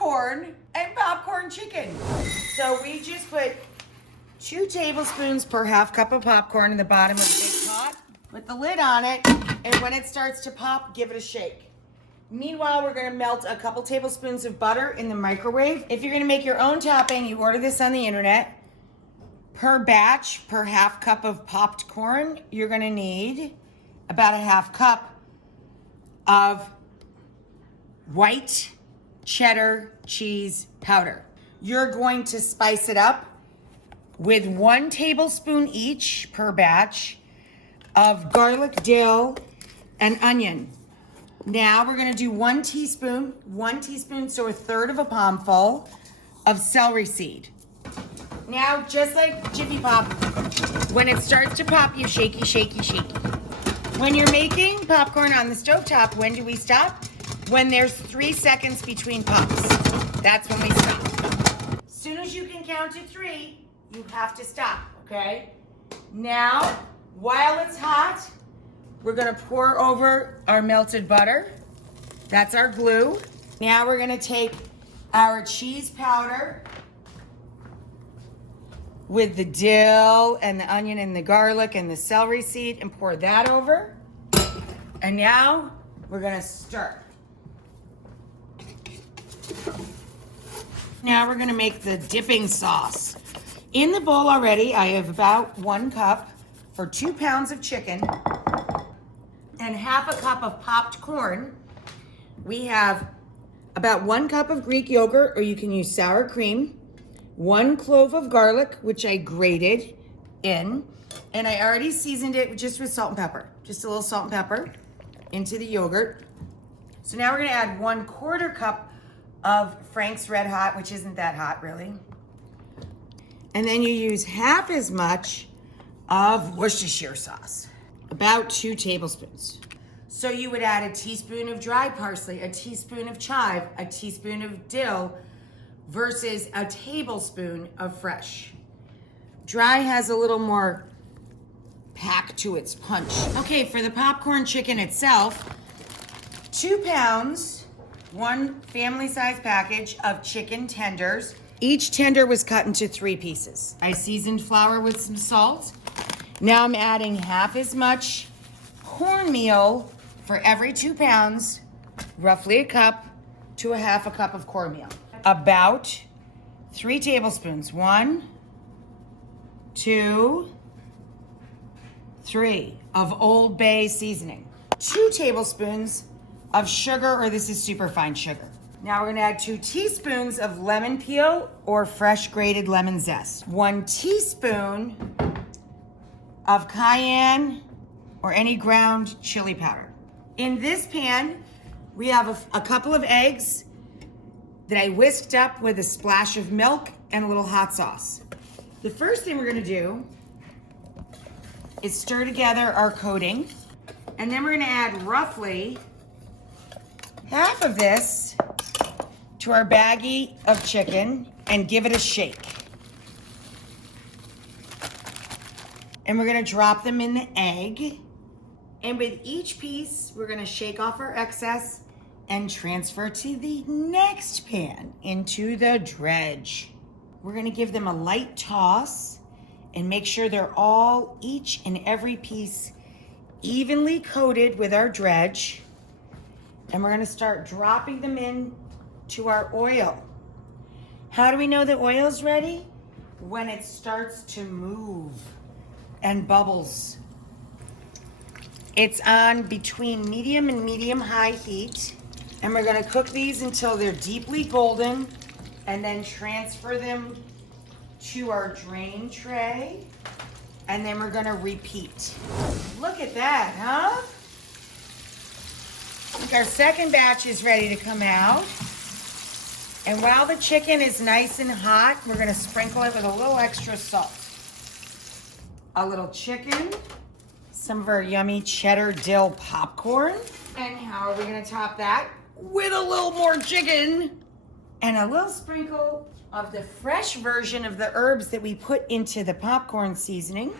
popcorn and popcorn chicken. So we just put 2 tablespoons per half cup of popcorn in the bottom of the big pot. Put the lid on it, and when it starts to pop, give it a shake. Meanwhile, we're gonna melt a couple tablespoons of butter in the microwave. If you're gonna make your own topping, you order this on the internet. Per batch, per half cup of popped corn, you're gonna need about a half cup of white cheddar cheese powder. You're going to spice it up with 1 tablespoon each per batch of garlic, dill, and onion. Now we're gonna do 1 teaspoon, so a third of a palmful of celery seed. Now, just like Jiffy Pop, when it starts to pop, you shaky, shaky, shaky. When you're making popcorn on the stovetop, when do we stop? When there's 3 seconds between pops. That's when we stop. As soon as you can count to 3, you have to stop, okay? Now, while it's hot, we're gonna pour over our melted butter. That's our glue. Now we're gonna take our cheese powder with the dill and the onion and the garlic and the celery seed and pour that over. And now we're gonna stir. Now we're gonna make the dipping sauce. In the bowl already, I have about 1 cup for 2 pounds of chicken and half a cup of popped corn. We have about 1 cup of Greek yogurt, or you can use sour cream, 1 clove of garlic, which I grated in, and I already seasoned it just with salt and pepper. Just a little salt and pepper into the yogurt. So now we're gonna add 1/4 cup of Frank's Red Hot, which isn't that hot really. And then you use half as much of Worcestershire sauce, about 2 tablespoons. So you would add a teaspoon of dry parsley, a teaspoon of chive, a teaspoon of dill, versus a tablespoon of fresh. Dry has a little more pack to its punch. Okay, for the popcorn chicken itself, 2 pounds, 1 family-size package of chicken tenders. Each tender was cut into 3 pieces. I seasoned flour with some salt. Now I'm adding half as much cornmeal for every 2 pounds, roughly a cup to a half a cup of cornmeal. About 3 tablespoons. 1, 2, 3 of Old Bay seasoning. 2 tablespoons of sugar, or this is super fine sugar. Now we're gonna add 2 teaspoons of lemon peel or fresh grated lemon zest. 1 teaspoon of cayenne or any ground chili powder. In this pan, we have a couple of eggs that I whisked up with a splash of milk and a little hot sauce. The first thing we're gonna do is stir together our coating, and then we're gonna add roughly half of this to our baggie of chicken and give it a shake. And we're gonna drop them in the egg. And with each piece, we're gonna shake off our excess and transfer to the next pan into the dredge. We're gonna give them a light toss and make sure they're all, each and every piece, evenly coated with our dredge. And we're gonna start dropping them in to our oil. How do we know the oil's ready? When it starts to move and bubbles. It's on between medium and medium-high heat. And we're gonna cook these until they're deeply golden and then transfer them to our drain tray. And then we're gonna repeat. Look at that, huh? I think our second batch is ready to come out. And while the chicken is nice and hot, we're gonna sprinkle it with a little extra salt. A little chicken, some of our yummy cheddar dill popcorn. And how are we gonna top that? With a little more chicken and a little sprinkle of the fresh version of the herbs that we put into the popcorn seasoning.